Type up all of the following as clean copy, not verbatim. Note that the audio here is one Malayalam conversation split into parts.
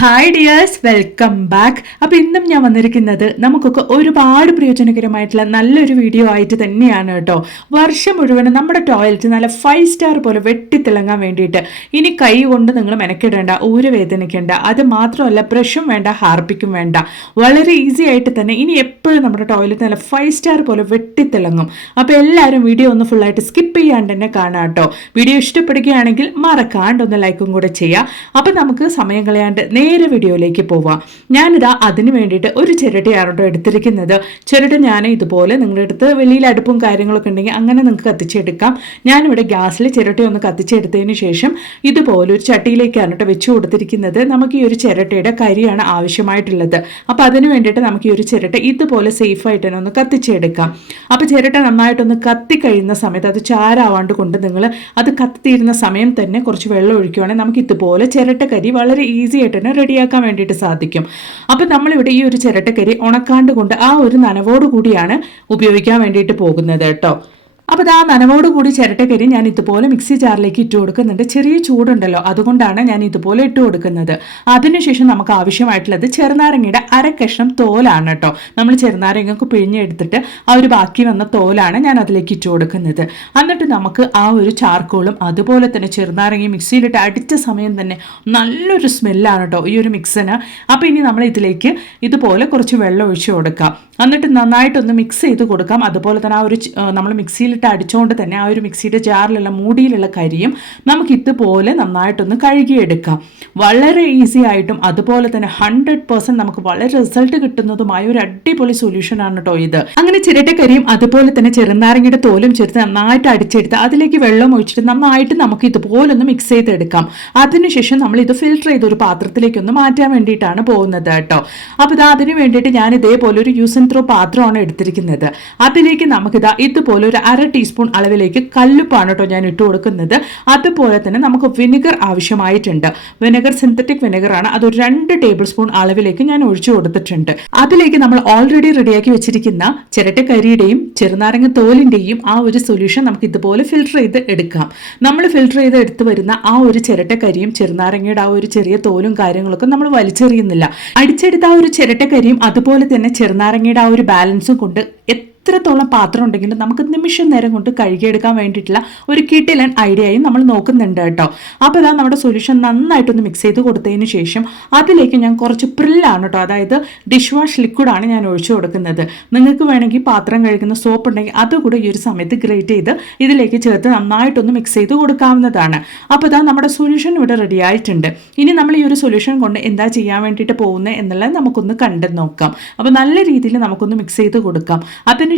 Hi dears, welcome back. അപ്പോൾ ഇന്നും ഞാൻ വന്നിരിക്കുന്നത് നമുക്കൊക്കെ ഒരുപാട് പ്രയോജനകരമായിട്ടുള്ള നല്ലൊരു വീഡിയോ ആയിട്ട് തന്നെയാണ് കേട്ടോ. വർഷം മുഴുവനും നമ്മുടെ ടോയ്ലറ്റ് നല്ല 5 സ്റ്റാർ പോലെ വെട്ടിത്തിളങ്ങാൻ വേണ്ടിയിട്ട് ഇനി കൈ കൊണ്ട് നിങ്ങൾ മെനക്കിടേണ്ട, ഊര് വേദനിക്കേണ്ട. അത് മാത്രമല്ല, ബ്രഷും വേണ്ട, ഹാർപ്പിക്കും വേണ്ട. വളരെ ഈസി ആയിട്ട് തന്നെ ഇനി എപ്പോഴും നമ്മുടെ ടോയ്ലറ്റ് നല്ല 5 സ്റ്റാർ പോലെ വെട്ടിത്തിളങ്ങും. അപ്പോൾ എല്ലാവരും വീഡിയോ ഒന്ന് ഫുള്ളായിട്ട് സ്കിപ്പ് ചെയ്യാണ്ട് തന്നെ കാണാം കേട്ടോ. വീഡിയോ ഇഷ്ടപ്പെടുകയാണെങ്കിൽ മറക്കാണ്ട് ഒന്ന് ലൈക്കും കൂടെ ചെയ്യാം. അപ്പോൾ നമുക്ക് സമയം കളയാണ്ട് നേരെ വീഡിയോയിലേക്ക് പോവാം. ഞാനിതാ അതിന് വേണ്ടിയിട്ട് ഒരു ചിരട്ടയാണ് കേട്ടോ എടുത്തിരിക്കുന്നത്. ചിരട്ട ഞാൻ ഇതുപോലെ നിങ്ങളുടെ അടുത്ത് വെളിയിൽ അടുപ്പും കാര്യങ്ങളൊക്കെ ഉണ്ടെങ്കിൽ അങ്ങനെ നിങ്ങൾക്ക് കത്തിച്ചെടുക്കാം. ഞാനിവിടെ ഗ്യാസിൽ ചിരട്ടയൊന്ന് കത്തിച്ചെടുത്തതിന് ശേഷം ഇതുപോലെ ഒരു ചട്ടിയിലേക്കാണ് കേട്ടോ വെച്ച് കൊടുത്തിരിക്കുന്നത്. നമുക്ക് ഈ ഒരു ചിരട്ടയുടെ കരിയാണ് ആവശ്യമായിട്ടുള്ളത്. അപ്പോൾ അതിന് വേണ്ടിയിട്ട് നമുക്ക് ഈ ഒരു ചിരട്ട ഇതുപോലെ സേഫായിട്ട് തന്നെ ഒന്ന് കത്തിച്ചെടുക്കാം. അപ്പോൾ ചിരട്ട നന്നായിട്ടൊന്ന് കത്തിക്കഴിയുന്ന സമയത്ത് അത് ചാരാവാണ്ട് കൊണ്ട് നിങ്ങൾ അത് കത്തിത്തീരുന്ന സമയം തന്നെ കുറച്ച് വെള്ളം ഒഴിക്കുകയാണെങ്കിൽ നമുക്ക് ഇതുപോലെ ചിരട്ടക്കരി വളരെ ഈസി ആയിട്ട് തന്നെ റെഡിയാക്കാൻ വേണ്ടിയിട്ട് സാധിക്കും. അപ്പം നമ്മളിവിടെ ഈ ഒരു ചിരട്ടക്കരി ഉണക്കാണ്ട് കൊണ്ട് ആ ഒരു നനവോട് കൂടിയാണ് ഉപയോഗിക്കാൻ വേണ്ടിയിട്ട് പോകുന്നത് കേട്ടോ. അപ്പോൾ ആ നനവോട് കൂടി ചിരട്ടക്കരി ഞാൻ ഇതുപോലെ മിക്സി ജാറിലേക്ക് ഇട്ട് കൊടുക്കുന്നുണ്ട്. ചെറിയ ചൂടുണ്ടല്ലോ, അതുകൊണ്ടാണ് ഞാൻ ഇതുപോലെ ഇട്ട് കൊടുക്കുന്നത്. അതിനുശേഷം നമുക്ക് ആവശ്യമായിട്ടുള്ളത് ചെറുനാരങ്ങയുടെ അരക്കഷ്ണം തോലാണ് കേട്ടോ. നമ്മൾ ചെറുനാരങ്ങക്ക് പിഴിഞ്ഞെടുത്തിട്ട് ആ ഒരു ബാക്കി വന്ന തോലാണ് ഞാൻ അതിലേക്ക് ഇട്ട് കൊടുക്കുന്നത്. എന്നിട്ട് നമുക്ക് ആ ഒരു ചാർക്കോളും അതുപോലെ തന്നെ ചെറുനാരങ്ങയും മിക്സിയിലിട്ട് അടിച്ച സമയം തന്നെ നല്ലൊരു സ്മെല്ലാണ് കേട്ടോ ഈ ഒരു മിക്സിന്. അപ്പോൾ ഇനി നമ്മൾ ഇതിലേക്ക് ഇതുപോലെ കുറച്ച് വെള്ളം ഒഴിച്ച് കൊടുക്കാം. എന്നിട്ട് നന്നായിട്ടൊന്ന് മിക്സ് ചെയ്ത് കൊടുക്കാം. അതുപോലെ തന്നെ ആ ഒരു നമ്മൾ മിക്സിയിലിട്ട് അടിച്ചുകൊണ്ട് തന്നെ ആ ഒരു മിക്സിയുടെ ജാറിലുള്ള മൂടിയിലുള്ള കരിയും നമുക്ക് ഇതുപോലെ നന്നായിട്ടൊന്ന് കഴുകിയെടുക്കാം. വളരെ ഈസി ആയിട്ടും അതുപോലെ തന്നെ 100% നമുക്ക് വളരെ റിസൾട്ട് കിട്ടുന്നതുമായ ഒരു അടിപൊളി സൊല്യൂഷൻ ആണ് കേട്ടോ ഇത്. അങ്ങനെ ചിരട്ടക്കരിയും അതുപോലെ തന്നെ ചെറുനാരങ്ങയുടെ തോലും ചേർത്ത് നന്നായിട്ട് അടിച്ചെടുത്ത് അതിലേക്ക് വെള്ളം ഒഴിച്ചിട്ട് നന്നായിട്ട് നമുക്ക് ഇതുപോലെ ഒന്ന് മിക്സ് ചെയ്തെടുക്കാം. അതിനുശേഷം നമ്മൾ ഇത് ഫിൽറ്റർ ചെയ്ത് ഒരു പാത്രത്തിലേക്ക് ഒന്ന് മാറ്റാൻ വേണ്ടിയിട്ടാണ് പോകുന്നത് കേട്ടോ. അപ്പോൾ ഇത് അതിന് വേണ്ടിയിട്ട് ഞാൻ ഇതേപോലെ ഒരു യൂസ് ആൻഡ് ത്രോ പാത്രമാണ് എടുത്തിരിക്കുന്നത്. അതിലേക്ക് നമുക്കിതാ ഇതുപോലെ ഒരു 1/2 ടീസ്പൂൺ അളവിലേക്ക് കല്ലുപ്പാണ് കേട്ടോ ഞാൻ ഇട്ട് കൊടുക്കുന്നത്. അതുപോലെ തന്നെ നമുക്ക് വിനെഗർ ആവശ്യമായിട്ടുണ്ട്. വിനെഗർ സിന്തറ്റിക് വിനെഗർ ആണ്. അതൊരു 2 ടേബിൾ സ്പൂൺ അളവിലേക്ക് ഞാൻ ഒഴിച്ചു കൊടുത്തിട്ടുണ്ട്. അതിലേക്ക് നമ്മൾ ഓൾറെഡി റെഡിയാക്കി വെച്ചിരിക്കുന്ന ചിരട്ടക്കരിയുടെയും ചെറുനാരങ്ങ തോലിന്റെയും ആ ഒരു സൊല്യൂഷൻ നമുക്ക് ഇതുപോലെ ഫിൽറ്റർ ചെയ്ത് എടുക്കാം. നമ്മൾ ഫിൽറ്റർ ചെയ്ത് എടുത്തു വരുന്ന ആ ഒരു ചിരട്ടക്കരിയും ചെറുനാരങ്ങയുടെ ആ ഒരു ചെറിയ തോലും കാര്യങ്ങളൊക്കെ നമ്മൾ വലിച്ചെറിയുന്നില്ല. അടിച്ചെടുത്ത ആ ഒരു ചിരട്ടക്കരിയും അതുപോലെ തന്നെ ചെറുനാരങ്ങയുടെ ആ ഒരു ബാലൻസും കൊണ്ട് എത്രത്തോളം പാത്രം ഉണ്ടെങ്കിലും നമുക്ക് നിമിഷം നേരം കൊണ്ട് കഴുകിയെടുക്കാൻ വേണ്ടിയിട്ടുള്ള ഒരു കിടിലൻ ഐഡിയയും നമ്മൾ നോക്കുന്നുണ്ട് കേട്ടോ. അപ്പോൾ ഇതാ നമ്മുടെ സൊല്യൂഷൻ നന്നായിട്ടൊന്ന് മിക്സ് ചെയ്ത് കൊടുത്തതിന് ശേഷം അതിലേക്ക് ഞാൻ കുറച്ച് പ്രില്ലാണ് കേട്ടോ, അതായത് ഡിഷ് വാഷ് ലിക്വിഡാണ് ഞാൻ ഒഴിച്ചു കൊടുക്കുന്നത്. നിങ്ങൾക്ക് വേണമെങ്കിൽ പാത്രം കഴുകുന്ന സോപ്പ് ഉണ്ടെങ്കിൽ അതുകൂടെ ഈ ഒരു സമയത്ത് ഗ്രേറ്റ് ചെയ്ത് ഇതിലേക്ക് ചേർത്ത് നന്നായിട്ടൊന്ന് മിക്സ് ചെയ്ത് കൊടുക്കാവുന്നതാണ്. അപ്പോൾ ഇതാ നമ്മുടെ സൊല്യൂഷൻ ഇവിടെ റെഡി ആയിട്ടുണ്ട്. ഇനി നമ്മൾ ഈ ഒരു സൊല്യൂഷൻ കൊണ്ട് എന്താ ചെയ്യാൻ വേണ്ടിയിട്ട് പോകുന്നത് എന്നുള്ളത് നമുക്കൊന്ന് കണ്ടു നോക്കാം. അപ്പോൾ നല്ല രീതിയിൽ നമുക്കൊന്ന് മിക്സ് ചെയ്ത് കൊടുക്കാം. അതിനുശേഷം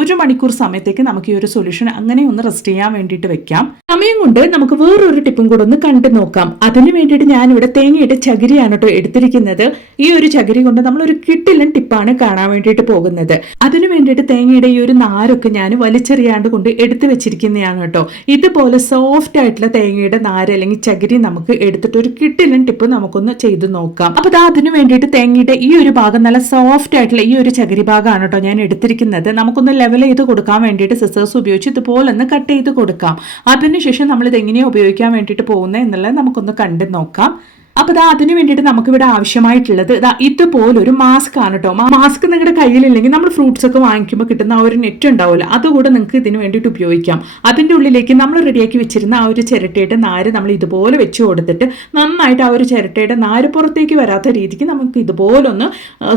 ഒരു മണിക്കൂർ സമയത്തേക്ക് നമുക്ക് ഈ ഒരു സൊല്യൂഷൻ അങ്ങനെ ഒന്ന് റെസ്റ്റ് ചെയ്യാൻ വേണ്ടിയിട്ട് വെക്കാം. സമയം കൊണ്ട് നമുക്ക് വേറൊരു ടിപ്പും കൂടെ ഒന്ന് കണ്ടു നോക്കാം. അതിന് വേണ്ടിയിട്ട് ഞാനിവിടെ തേങ്ങയുടെ ചകിരിയാണ് കേട്ടോ എടുത്തിരിക്കുന്നത്. ഈ ഒരു ചകിരി കൊണ്ട് നമ്മളൊരു കിട്ടിലൻ ടിപ്പാണ് കാണാൻ വേണ്ടിയിട്ട് പോകുന്നത്. അതിന് വേണ്ടിയിട്ട് തേങ്ങയുടെ ഈ ഒരു നാരൊക്കെ ഞാൻ വലിച്ചെറിയാണ്ട് കൊണ്ട് എടുത്തു വെച്ചിരിക്കുന്നതാണ് കേട്ടോ. ഇതുപോലെ സോഫ്റ്റ് ആയിട്ടുള്ള തേങ്ങയുടെ നാര് അല്ലെങ്കിൽ ചകിരി നമുക്ക് എടുത്തിട്ട് ഒരു കിട്ടിലൻ ടിപ്പ് നമുക്കൊന്ന് ചെയ്ത് നോക്കാം. അപ്പൊ അതിന് വേണ്ടിയിട്ട് തേങ്ങയുടെ ഈ ഒരു ഭാഗം നല്ല സോഫ്റ്റ് ആയിട്ടുള്ള ഈ ഒരു ചകിരി ഭാഗമാണ് കേട്ടോ ഞാൻ എടുത്തിരിക്കുന്നത്. നമുക്കൊന്ന് ലെവൽ ചെയ്ത് കൊടുക്കാൻ വേണ്ടിയിട്ട് സിസേഴ്സ് ഉപയോഗിച്ച് ഇതുപോലെ ഒന്ന് കട്ട് ചെയ്ത് കൊടുക്കാം. അതിനുശേഷം നമ്മൾ ഇത് എങ്ങനെയാണ് ഉപയോഗിക്കാൻ വേണ്ടിയിട്ട് പോകുന്നത് എന്നുള്ളത് നമുക്കൊന്ന് കണ്ടു നോക്കാം. അപ്പോൾ അതിന് വേണ്ടിയിട്ട് നമുക്കിവിടെ ആവശ്യമായിട്ടുള്ളത് ഇതുപോലൊരു മാസ്ക് ആണ് കേട്ടോ. മാസ്ക് നിങ്ങളുടെ കയ്യിലില്ലെങ്കിൽ നമ്മൾ ഫ്രൂട്ട്സ് ഒക്കെ വാങ്ങിക്കുമ്പോൾ കിട്ടുന്ന ആ ഒരു നെറ്റ് ഉണ്ടാവില്ല, അതുകൂടെ നിങ്ങൾക്ക് ഇതിന് വേണ്ടിയിട്ട് ഉപയോഗിക്കാം. അതിൻ്റെ ഉള്ളിലേക്ക് നമ്മൾ റെഡിയാക്കി വെച്ചിരുന്ന ആ ഒരു ചിരട്ടയുടെ നാര് നമ്മൾ ഇതുപോലെ വെച്ച് കൊടുത്തിട്ട് നന്നായിട്ട് ആ ഒരു ചിരട്ടയുടെ നാര് പുറത്തേക്ക് വരാത്ത രീതിക്ക് നമുക്ക് ഇതുപോലൊന്ന്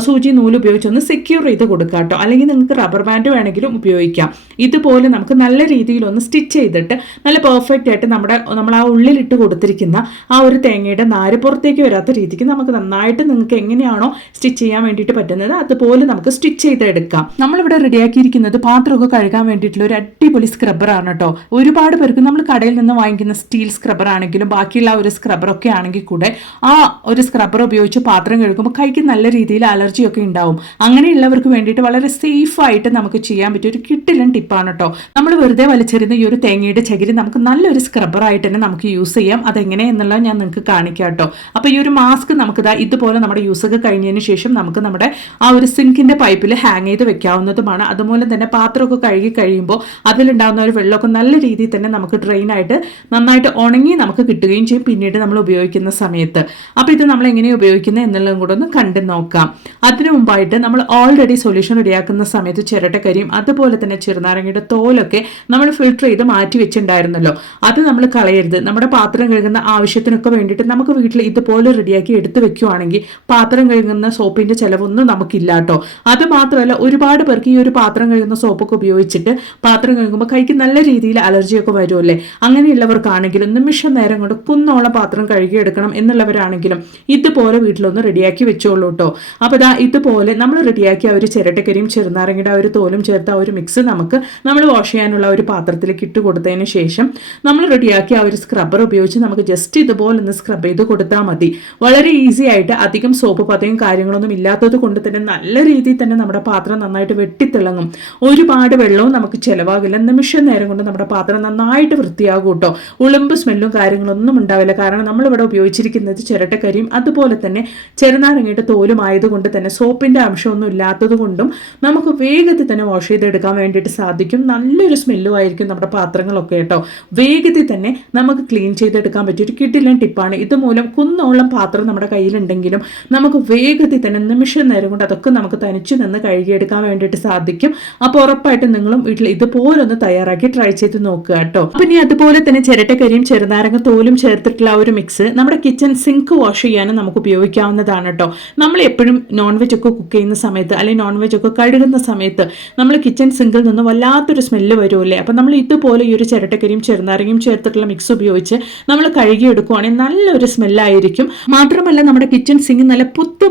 സൂചി നൂല് ഉപയോഗിച്ചൊന്ന് സെക്യൂർ ചെയ്ത് കൊടുക്കാം കേട്ടോ. അല്ലെങ്കിൽ നിങ്ങൾക്ക് റബ്ബർ ബാൻഡ് വേണമെങ്കിലും ഉപയോഗിക്കാം. ഇതുപോലെ നമുക്ക് നല്ല രീതിയിലൊന്ന് സ്റ്റിച്ച് ചെയ്തിട്ട് നല്ല പെർഫെക്റ്റ് ആയിട്ട് നമ്മൾ ആ ഉള്ളിലിട്ട് കൊടുത്തിരിക്കുന്ന ആ ഒരു തേങ്ങയുടെ നാര് പുറത്തേക്ക് വരാത്ത രീതിക്ക് നമുക്ക് നന്നായിട്ട് നിങ്ങൾക്ക് എങ്ങനെയാണോ സ്റ്റിച്ച് ചെയ്യാൻ വേണ്ടിയിട്ട് പറ്റുന്നത് അതുപോലെ നമുക്ക് സ്റ്റിച്ച് ചെയ്തെടുക്കാം. നമ്മളിവിടെ റെഡിയാക്കിയിരിക്കുന്നത് പാത്രമൊക്കെ കഴുകാൻ വേണ്ടിയിട്ടുള്ള ഒരു അടിപൊളി സ്ക്രബ്ബറാണ് കേട്ടോ. ഒരുപാട് പേർക്ക് നമ്മൾ കടയിൽ നിന്ന് വാങ്ങിക്കുന്ന സ്റ്റീൽ സ്ക്രബ്ബർ ആണെങ്കിലും ബാക്കിയുള്ള ഒരു സ്ക്രബ്ബറൊക്കെ ആണെങ്കിൽ കൂടെ ആ ഒരു സ്ക്രബ്ബർ ഉപയോഗിച്ച് പാത്രം കഴുകുമ്പോൾ കൈക്ക് നല്ല രീതിയിൽ അലർജിയൊക്കെ ഉണ്ടാവും. അങ്ങനെയുള്ളവർക്ക് വേണ്ടിയിട്ട് വളരെ സേഫ് ആയിട്ട് നമുക്ക് ചെയ്യാൻ പറ്റിയ ഒരു കിട്ടിലൻ ടിപ്പാണ് കേട്ടോ. നമ്മൾ വെറുതെ വലിച്ചെറിയുന്ന ഈ ഒരു തേങ്ങയുടെ ചകിരി നമുക്ക് നല്ലൊരു സ്ക്രബ്ബറായിട്ട് തന്നെ നമുക്ക് യൂസ് ചെയ്യാം. അതെങ്ങനെയെന്നുള്ളത് ഞാൻ നിങ്ങൾക്ക് കാണിക്കാം കേട്ടോ. അപ്പോൾ ഈ ഒരു മാസ്ക് നമുക്ക് ഇതുപോലെ നമ്മുടെ യൂസ് ഒക്കെ കഴിഞ്ഞതിന് ശേഷം നമുക്ക് നമ്മുടെ ആ ഒരു സിങ്കിന്റെ പൈപ്പിൽ ഹാങ് ചെയ്ത് വെക്കാവുന്നതുമാണ്. അതുപോലെ തന്നെ പാത്രമൊക്കെ കഴുകി കഴിയുമ്പോൾ അതിലുണ്ടാകുന്ന ഒരു വെള്ളമൊക്കെ നല്ല രീതിയിൽ തന്നെ നമുക്ക് ഡ്രെയിൻ ആയിട്ട് നന്നായിട്ട് ഉണങ്ങി നമുക്ക് കിട്ടുകയും ചെയ്യും പിന്നീട് നമ്മൾ ഉപയോഗിക്കുന്ന സമയത്ത്. അപ്പോൾ ഇത് നമ്മൾ എങ്ങനെയാണ് ഉപയോഗിക്കുന്നത് എന്നുള്ളതും കൂടെ ഒന്ന് കണ്ടു നോക്കാം. അതിനു മുമ്പായിട്ട് നമ്മൾ ഓൾറെഡി സൊല്യൂഷൻ റെഡിയാക്കുന്ന സമയത്ത് ചിരട്ടക്കരിയും അതുപോലെ തന്നെ ചെറുനാരങ്ങയുടെ തോലൊക്കെ നമ്മൾ ഫിൽട്ടർ ചെയ്ത് മാറ്റി വെച്ചിട്ടുണ്ടായിരുന്നല്ലോ, അത് നമ്മൾ കളയരുത്. നമ്മുടെ പാത്രം കഴുകുന്ന ആവശ്യത്തിനൊക്കെ വേണ്ടിയിട്ട് നമുക്ക് വീട്ടിൽ ഇതുപോലെ റെഡിയാക്കി എടുത്ത് വെക്കുകയാണെങ്കിൽ പാത്രം കഴുകുന്ന സോപ്പിന്റെ ചിലവൊന്നും നമുക്കില്ല കേട്ടോ. അത് മാത്രമല്ല, ഒരുപാട് പേർക്ക് ഈ ഒരു പാത്രം കഴുകുന്ന സോപ്പൊക്കെ ഉപയോഗിച്ചിട്ട് പാത്രം കഴുകുമ്പോൾ കൈക്ക് നല്ല രീതിയിൽ അലർജിയൊക്കെ വരുമല്ലേ. അങ്ങനെയുള്ളവർക്കാണെങ്കിലും നിമിഷം നേരം കൊണ്ട് കുന്നോളം പാത്രം കഴുകിയെടുക്കണം എന്നുള്ളവരാണെങ്കിലും ഇതുപോലെ വീട്ടിലൊന്ന് റെഡിയാക്കി വെച്ചോളൂ കേട്ടോ. അപ്പോൾ ഇതുപോലെ നമ്മൾ റെഡിയാക്കി ആ ഒരു ചിരട്ടക്കരിയും ചെറുനാരങ്ങയുടെ ആ ഒരു തോലും ചേർത്ത് ആ ഒരു മിക്സ് നമ്മൾ വാഷ് ചെയ്യാനുള്ള ഒരു പാത്രത്തിലേക്ക് ഇട്ട് കൊടുത്തതിന് ശേഷം നമ്മൾ റെഡിയാക്കി ആ ഒരു സ്ക്രബ്ബർ ഉപയോഗിച്ച് നമുക്ക് ജസ്റ്റ് ഇതുപോലെ ഒന്ന് സ്ക്രബ് ചെയ്ത് കൊടുത്താൽ മതി. വളരെ ഈസി ആയിട്ട്, അധികം സോപ്പ് പതയും കാര്യങ്ങളൊന്നും ഇല്ലാത്തത് കൊണ്ട് തന്നെ നല്ല രീതിയിൽ തന്നെ നമ്മുടെ പാത്രം നന്നായിട്ട് വെട്ടിത്തിളങ്ങും. ഒരുപാട് വെള്ളവും നമുക്ക് ചിലവാകില്ല. നിമിഷം നേരം കൊണ്ട് നമ്മുടെ പാത്രം നന്നായിട്ട് വൃത്തിയാകും കേട്ടോ. ഉളുമ്പ് സ്മെല്ലും കാര്യങ്ങളൊന്നും ഉണ്ടാവില്ല. കാരണം നമ്മളിവിടെ ഉപയോഗിച്ചിരിക്കുന്നത് ചിരട്ടക്കരിയും അതുപോലെ തന്നെ ചെറുനാരങ്ങയുടെ തോലും ആയതുകൊണ്ട് തന്നെ സോപ്പിന്റെ അംശമൊന്നും ഇല്ലാത്തത് കൊണ്ടും നമുക്ക് വേഗത്തിൽ തന്നെ വാഷ് ചെയ്തെടുക്കാൻ വേണ്ടിയിട്ട് സാധിക്കും. നല്ലൊരു സ്മെല്ലും ആയിരിക്കും നമ്മുടെ പാത്രങ്ങളൊക്കെ കേട്ടോ. വേഗത്തിൽ തന്നെ നമുക്ക് ക്ലീൻ ചെയ്തെടുക്കാൻ പറ്റിയ ഒരു കിടിലൻ ടിപ്പാണ്. ഇതുമൂലം കുന്നോളം പാത്രം നമ്മുടെ കയ്യിലുണ്ടെങ്കിലും നമുക്ക് വേഗത്തിൽ തന്നെ നിമിഷം നേരം കൊണ്ട് അതൊക്കെ നമുക്ക് തനിച്ചു നിന്ന് കഴുകിയെടുക്കാൻ വേണ്ടിയിട്ട് സാധിക്കും. അപ്പോൾ ഉറപ്പായിട്ടും നിങ്ങളും വീട്ടിൽ ഇതുപോലെ ഒന്ന് തയ്യാറാക്കി ട്രൈ ചെയ്ത് നോക്കുക കേട്ടോ. അപ്പൊ ഇനി അതുപോലെ തന്നെ ചിരട്ടക്കരിയും ചെറുനാരങ്ങ തോലും ചേർത്തിട്ടുള്ള ഒരു മിക്സ് നമ്മുടെ കിച്ചൺ സിങ്ക് വാഷ് ചെയ്യാനും നമുക്ക് ഉപയോഗിക്കാവുന്നതാണ് കേട്ടോ. നമ്മൾ എപ്പോഴും നോൺ വെജ് ഒക്കെ കുക്ക് ചെയ്യുന്ന സമയത്ത് അല്ലെങ്കിൽ നോൺ വെജ് ഒക്കെ കഴുകുന്ന സമയത്ത് നമ്മൾ കിച്ചൺ സിങ്കിൽ നിന്ന് വല്ലാത്തൊരു സ്മെല്ല് വരുമല്ലേ. അപ്പം നമ്മൾ ഇതുപോലെ ഈ ഒരു ചിരട്ടക്കരിയും ചെറുനാരങ്ങയും ചേർത്തിട്ടുള്ള മിക്സ് ഉപയോഗിച്ച് നമ്മൾ കഴുകിയെടുക്കുവാണെങ്കിൽ നല്ലൊരു സ്മെല്ലായിരിക്കും. മാത്രമല്ല നമ്മുടെ കിച്ചൺ സിങ്ക് നല്ല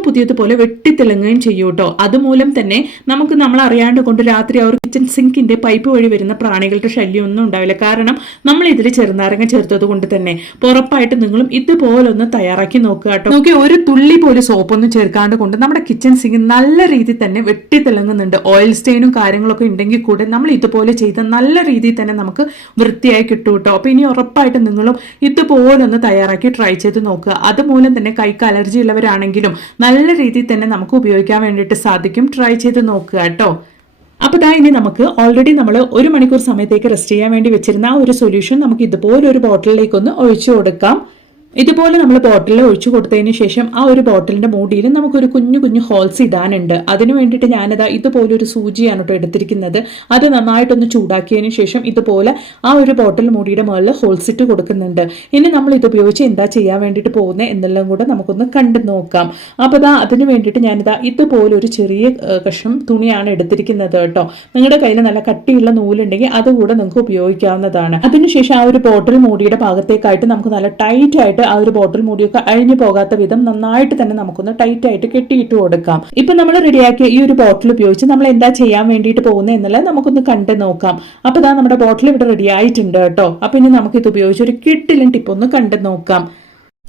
പുതിയതുപോലെ വെട്ടിത്തിളങ്ങുകയും ചെയ്യും കേട്ടോ. അതുമൂലം തന്നെ നമുക്ക് നമ്മൾ അറിയാണ്ട് കൊണ്ട് രാത്രി ആ ഒരു കിച്ചൺ സിങ്കിന്റെ പൈപ്പ് വഴി വരുന്ന പ്രാണികളുടെ ശല്യം ഒന്നും ഉണ്ടാവില്ല. കാരണം നമ്മൾ ഇതിൽ ചെറുനാരങ്ങ ചേർത്തത് കൊണ്ട് തന്നെ. ഉറപ്പായിട്ട് നിങ്ങളും ഇതുപോലെ ഒന്ന് തയ്യാറാക്കി നോക്കുക കേട്ടോ. നോക്കി, ഒരു തുള്ളി പോലും സോപ്പൊന്നും ചേർക്കാണ്ട് കൊണ്ട് നമ്മുടെ കിച്ചൺ സിങ്ക് നല്ല രീതിയിൽ തന്നെ വെട്ടിത്തിളങ്ങുന്നുണ്ട്. ഓയിൽ സ്റ്റെയിനും കാര്യങ്ങളൊക്കെ ഉണ്ടെങ്കിൽ കൂടെ നമ്മൾ ഇതുപോലെ ചെയ്ത് നല്ല രീതിയിൽ തന്നെ നമുക്ക് വൃത്തിയായി കിട്ടും കേട്ടോ. അപ്പൊ ഇനി ഉറപ്പായിട്ട് നിങ്ങളും ഇതുപോലെ ഒന്ന് തയ്യാറാക്കി ട്രൈ ചെയ്ത് നോക്കുക. അതുമൂലം തന്നെ കൈക്ക് അലർജി ഉള്ളവരാണെങ്കിലും നല്ല രീതിയിൽ തന്നെ നമുക്ക് ഉപയോഗിക്കാൻ വേണ്ടിയിട്ട് സാധിക്കും. ട്രൈ ചെയ്ത് നോക്കുക കേട്ടോ. അപ്പോൾ ഇനി നമുക്ക് ഓൾറെഡി നമ്മൾ 1 മണിക്കൂർ സമയത്തേക്ക് റെസ്റ്റ് ചെയ്യാൻ വേണ്ടി വെച്ചിരുന്ന ആ ഒരു സൊല്യൂഷൻ നമുക്ക് ഇതുപോലെ ഒരു ബോട്ടിലിലേക്കൊന്ന് ഒഴിച്ചു കൊടുക്കാം. ഇതുപോലെ നമ്മൾ ബോട്ടിലിൽ ഒഴിച്ചു കൊടുത്തതിന് ശേഷം ആ ഒരു ബോട്ടിലിന്റെ മൂടിയിൽ നമുക്കൊരു കുഞ്ഞു ഹോൾസ് ഇടാനുണ്ട്. അതിന് വേണ്ടിയിട്ട് ഞാനിതാ ഇതുപോലെ ഒരു സൂചിയാണ് കേട്ടോ എടുത്തിരിക്കുന്നത്. അത് നന്നായിട്ടൊന്ന് ചൂടാക്കിയതിന് ശേഷം ഇതുപോലെ ആ ഒരു ബോട്ടിൽ മൂടിയുടെ മുകളിൽ ഹോൾസ് ഇട്ട് കൊടുക്കുന്നുണ്ട്. ഇനി നമ്മൾ ഇത് ഉപയോഗിച്ച് എന്താ ചെയ്യാൻ വേണ്ടിയിട്ട് പോകുന്നത് എന്നെല്ലാം കൂടെ നമുക്കൊന്ന് കണ്ടു നോക്കാം. അപ്പോൾ അതിന് വേണ്ടിയിട്ട് ഞാനിതാ ഇതുപോലെ ഒരു ചെറിയ കഷ്ണം തുണിയാണ് എടുത്തിരിക്കുന്നത് കേട്ടോ. നിങ്ങളുടെ കയ്യിൽ നല്ല കട്ടിയുള്ള നൂലുണ്ടെങ്കിൽ അതുകൂടെ നിങ്ങൾക്ക് ഉപയോഗിക്കാവുന്നതാണ്. അതിനുശേഷം ആ ഒരു ബോട്ടിൽ മൂടിയുടെ ഭാഗത്തേക്കായിട്ട് നമുക്ക് നല്ല ടൈറ്റ് ആയിട്ട് ആ ഒരു ബോട്ടിൽ മൂടിയൊക്കെ അഴിഞ്ഞു പോകാത്ത വിധം നന്നായിട്ട് തന്നെ നമുക്കൊന്ന് ടൈറ്റ് ആയിട്ട് കെട്ടിയിട്ട് കൊടുക്കാം. ഇപ്പൊ നമ്മൾ റെഡിയാക്കിയ ഈ ഒരു ബോട്ടിൽ ഉപയോഗിച്ച് നമ്മൾ എന്താ ചെയ്യാൻ വേണ്ടിയിട്ട് പോകുന്നത് എന്നുള്ളത് നമുക്കൊന്ന് കണ്ടു നോക്കാം. അപ്പൊ നമ്മുടെ ബോട്ടിൽ ഇവിടെ റെഡി ആയിട്ടുണ്ട് കേട്ടോ. അപ്പൊ ഇനി നമുക്ക് ഇത് ഉപയോഗിച്ച് ഒരു കിടിലൻ ടിപ്പ് ഒന്ന് കണ്ടു നോക്കാം.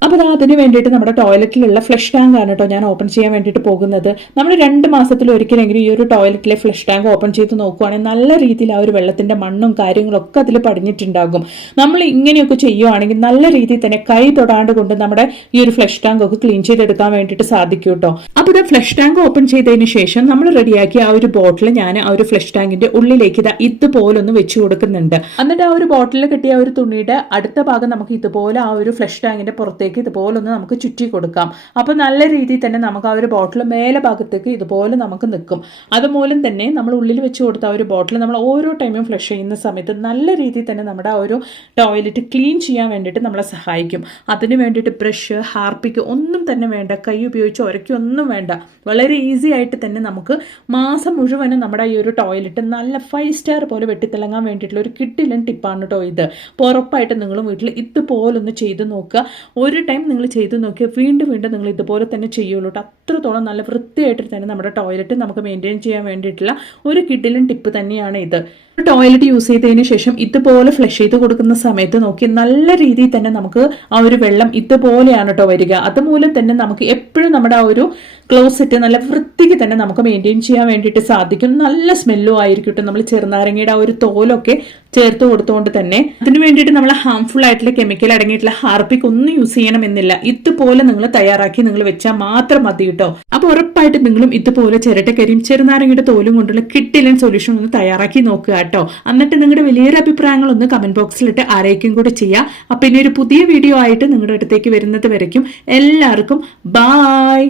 അപ്പോൾ അതിന് വേണ്ടിയിട്ട് നമ്മുടെ ടോയ്ലറ്റിലുള്ള ഫ്ലഷ് ടാങ്ക് ആണ് കേട്ടോ ഞാൻ ഓപ്പൺ ചെയ്യാൻ വേണ്ടിയിട്ട് പോകുന്നത്. നമ്മൾ 2 മാസത്തിൽ ഒരിക്കലെങ്കിലും ഈ ഒരു ടോയ്ലറ്റിലെ ഫ്ലഷ് ടാങ്ക് ഓപ്പൺ ചെയ്ത് നോക്കുവാണെങ്കിൽ നല്ല രീതിയിൽ ആ ഒരു വെള്ളത്തിന്റെ മണ്ണും കാര്യങ്ങളൊക്കെ അതിൽ പടിഞ്ഞിട്ടുണ്ടാകും. നമ്മൾ ഇങ്ങനെയൊക്കെ ചെയ്യുവാണെങ്കിൽ നല്ല രീതിയിൽ തന്നെ കൈ തൊടാണ്ട് കൊണ്ട് നമ്മുടെ ഈ ഒരു ഫ്ലഷ് ടാങ്ക് ഒക്കെ ക്ലീൻ ചെയ്തെടുക്കാൻ വേണ്ടിയിട്ട് സാധിക്കും കേട്ടോ. അപ്പോൾ ഇത് ഫ്ലഷ് ടാങ്ക് ഓപ്പൺ ചെയ്തതിന് ശേഷം നമ്മൾ റെഡിയാക്കിയ ആ ഒരു ബോട്ടിൽ ഞാൻ ആ ഒരു ഫ്ലഷ് ടാങ്കിന്റെ ഉള്ളിലേക്ക് ഇതുപോലൊന്ന് വെച്ചു കൊടുക്കുന്നുണ്ട്. എന്നിട്ട് ആ ഒരു ബോട്ടിൽ കിട്ടിയ ഒരു തുണിയുടെ അടുത്ത ഭാഗം നമുക്ക് ഇതുപോലെ ആ ഒരു ഫ്ലഷ് ടാങ്കിന്റെ പുറത്തേക്ക് ഇതുപോലൊന്ന് നമുക്ക് ചുറ്റി കൊടുക്കാം. അപ്പോൾ നല്ല രീതിയിൽ തന്നെ നമുക്ക് ആ ഒരു ബോട്ടിൽ മേലെ ഭാഗത്തേക്ക് ഇതുപോലെ നമുക്ക് നിൽക്കും. അതുമൂലം തന്നെ നമ്മൾ ഉള്ളിൽ വെച്ച് കൊടുത്ത ആ ഒരു ബോട്ടിൽ നമ്മൾ ഓരോ ടൈമും ഫ്ലഷ് ചെയ്യുന്ന സമയത്ത് നല്ല രീതിയിൽ തന്നെ നമ്മുടെ ആ ഒരു ടോയ്ലറ്റ് ക്ലീൻ ചെയ്യാൻ വേണ്ടിയിട്ട് നമ്മളെ സഹായിക്കും. അതിന് വേണ്ടിയിട്ട് ബ്രഷ്, ഹാർപ്പിക്ക് ഒന്നും തന്നെ വേണ്ട, കൈ ഉപയോഗിച്ച് ഉരയ്ക്കൊന്നും വേണ്ട. വളരെ ഈസി ആയിട്ട് തന്നെ നമുക്ക് മാസം മുഴുവനും നമ്മുടെ ഈ ഒരു ടോയ്ലറ്റ് നല്ല 5 സ്റ്റാർ പോലെ വെട്ടിത്തിളങ്ങാൻ വേണ്ടിയിട്ടുള്ള ഒരു കിടിലൻ ടിപ്പാണ് കേട്ടോ ഇത്. അപ്പോൾ ഉറപ്പായിട്ട് നിങ്ങളും വീട്ടിൽ ഇതുപോലൊന്ന് ചെയ്ത് നോക്കുക. ഒരു ടൈം നിങ്ങൾ ചെയ്ത് നോക്കിയാൽ വീണ്ടും നിങ്ങൾ ഇതുപോലെ തന്നെ ചെയ്യുള്ളൂ. അത്രത്തോളം നല്ല വൃത്തിയായിട്ട് തന്നെ നമ്മുടെ ടോയ്ലറ്റ് നമുക്ക് മെയിൻറ്റെയിൻ ചെയ്യാൻ വേണ്ടിയിട്ടുള്ള ഒരു കിടിലൻ ടിപ്പ് തന്നെയാണ് ഇത്. ടോയ്ലറ്റ് യൂസ് ചെയ്തതിന് ശേഷം ഇതുപോലെ ഫ്ലഷ് ചെയ്ത് കൊടുക്കുന്ന സമയത്ത് നോക്കി നല്ല രീതിയിൽ തന്നെ നമുക്ക് ആ ഒരു വെള്ളം ഇതുപോലെയാണ് കേട്ടോ വരിക. അതുമൂലം തന്നെ നമുക്ക് എപ്പോഴും നമ്മുടെ ആ ഒരു ക്ലോസറ്റ് നല്ല വൃത്തിക്ക് തന്നെ നമുക്ക് മെയിൻറ്റെയിൻ ചെയ്യാൻ വേണ്ടിയിട്ട് സാധിക്കും. നല്ല സ്മെല്ലും ആയിരിക്കും നമ്മൾ ചെറുനാരങ്ങയുടെ ആ ഒരു തോലൊക്കെ ചേർത്ത് കൊടുത്തുകൊണ്ട് തന്നെ. അതിന് വേണ്ടിയിട്ട് നമ്മൾ ഹാംഫുൾ ആയിട്ടുള്ള കെമിക്കൽ അടങ്ങിയിട്ടുള്ള ഹാർപ്പിക് ഒന്നും യൂസ് ചെയ്യാൻ ചെയ്യണമെന്നില്ല. ഇതുപോലെ നിങ്ങൾ തയ്യാറാക്കി നിങ്ങൾ വെച്ചാൽ മാത്രം മതി കേട്ടോ. അപ്പൊ ഉറപ്പായിട്ടും നിങ്ങളും ഇതുപോലെ ചിരട്ടക്കരിയും ചെറുനാരങ്ങയുടെ തോലും കൊണ്ടുള്ള കിട്ടിലൻ സൊല്യൂഷൻ ഒന്ന് തയ്യാറാക്കി നോക്കുക കേട്ടോ. എന്നിട്ട് നിങ്ങളുടെ വലിയൊരു അഭിപ്രായങ്ങളൊന്ന് കമന്റ് ബോക്സിലിട്ട് അറിയിക്കും കൂടെ ചെയ്യാം. അപ്പൊ ഇനി ഒരു പുതിയ വീഡിയോ ആയിട്ട് നിങ്ങളുടെ അടുത്തേക്ക് വരുന്നത് വരയ്ക്കും എല്ലാവർക്കും ബായ്.